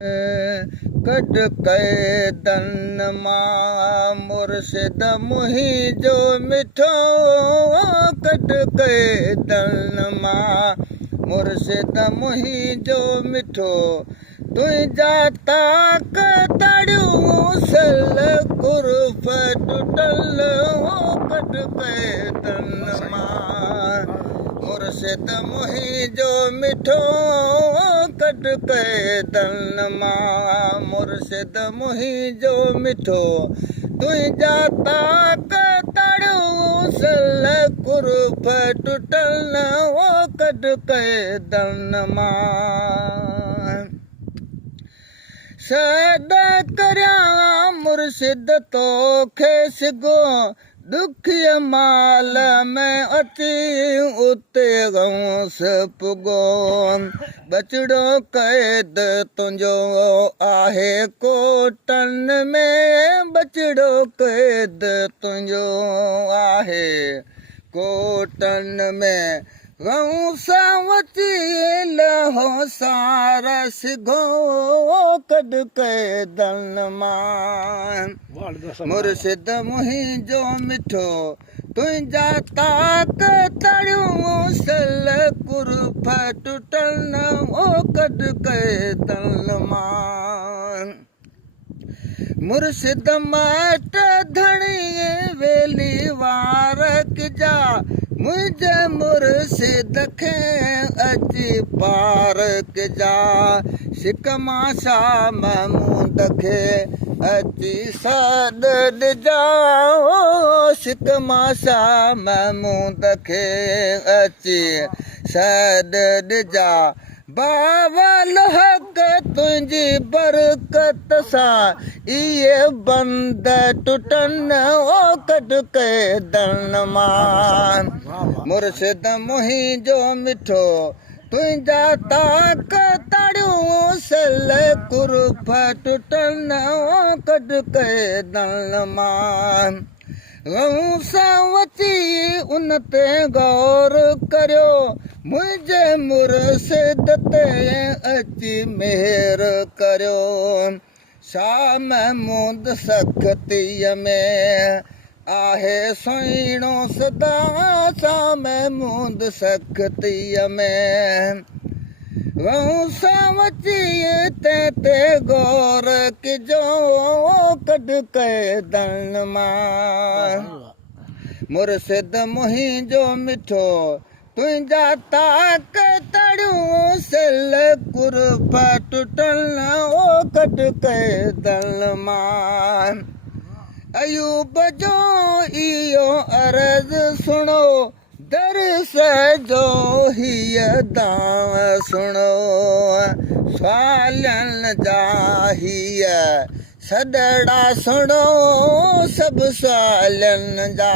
कढ कैदन मां मुर्शिद मुंहिंजो मिठो कढ कैदन मां मुर्शिद मुंहिंजो मिठो तुंहिंजा ताक तड़ियूं सल कुर्फ टुटल कढ कैदन मां मुर्शिद मुंहिंजो मिठो कढ कैदन मां मुर्शिद मुंहिंजो मिठो तुंहिंजा ताक तड़ियूं सल कुर्फ टुटल कढ कैदन मां सदा करियां मुर्शिद तोखे सिगो दुखिय माल में अची उते गौस पुगो बचड़ो कैद तुंहिंजो आहे कोटन में बचड़ो कैद तुंहिंजो आहे कोटन में गौस वची लहो सार सिघो कढ कैदन मां मुर्शिद मुंहिंजो मिठो तुंहिंजा ताक तड़ियूं सल कुर्फ टुटल कढ कैदन मां मुर्शिद माट धणी वेली वार किजा मुंहिंजे मुर्शिद खे अची पार किजा सिक मां शाह महमूद खे अची सॾ ॾिजा सिक मां शाह महमूद खे अची सॾ ॾिजा बावल हक़ तुंहिंजी बरकत सां इहे बंद टुटनि कढ कैदन मां मुर्शिद मुंहिंजो मिठो तुंहिंजा ताक तड़ियूं सल कुर्फ टुटनि कढ कैदन मां गौस वची उन ते गौर करियो मुंहिंजे मुर्शिद ते अची मेहर करियो शाह महमूद सख़्तीअ में आहे सुहिणो सदा शाह महमूद सख़्तीअ में गौस वची ते गौर किजो कढ कैदन मां मुर्शिद मुंहिंजो मिठो तुंहिंजा ताक तड़ियूं सल कुर्फ टुटल कढ कैदन मां अयूब जो इहो अर्ज़ सुणो दर्स जो हीअ दाव सुणो सवालनि जा हीअ सॾड़ा सुणो सभु सवालनि जा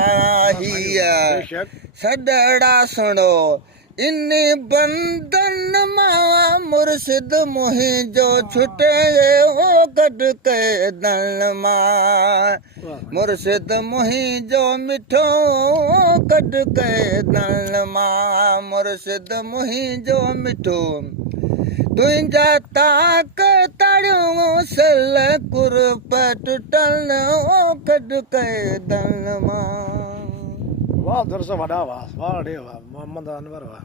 हीअ सॾड़ा सुणो इन बंदन मां मुर्शिद मुंहिंजो छुटे कढ कैदन मां मुर्शिद मुंहिंजो मिठो कढ कैदन मां मुर्शिद मुंहिंजो मिठो तुंहिंजा ताक तड़ियूं सल कुर्फ टुटल कढ कैदन मां वाह दरस वॾा वाह वाह ॾे वाह मोहम्मद अनवर वाह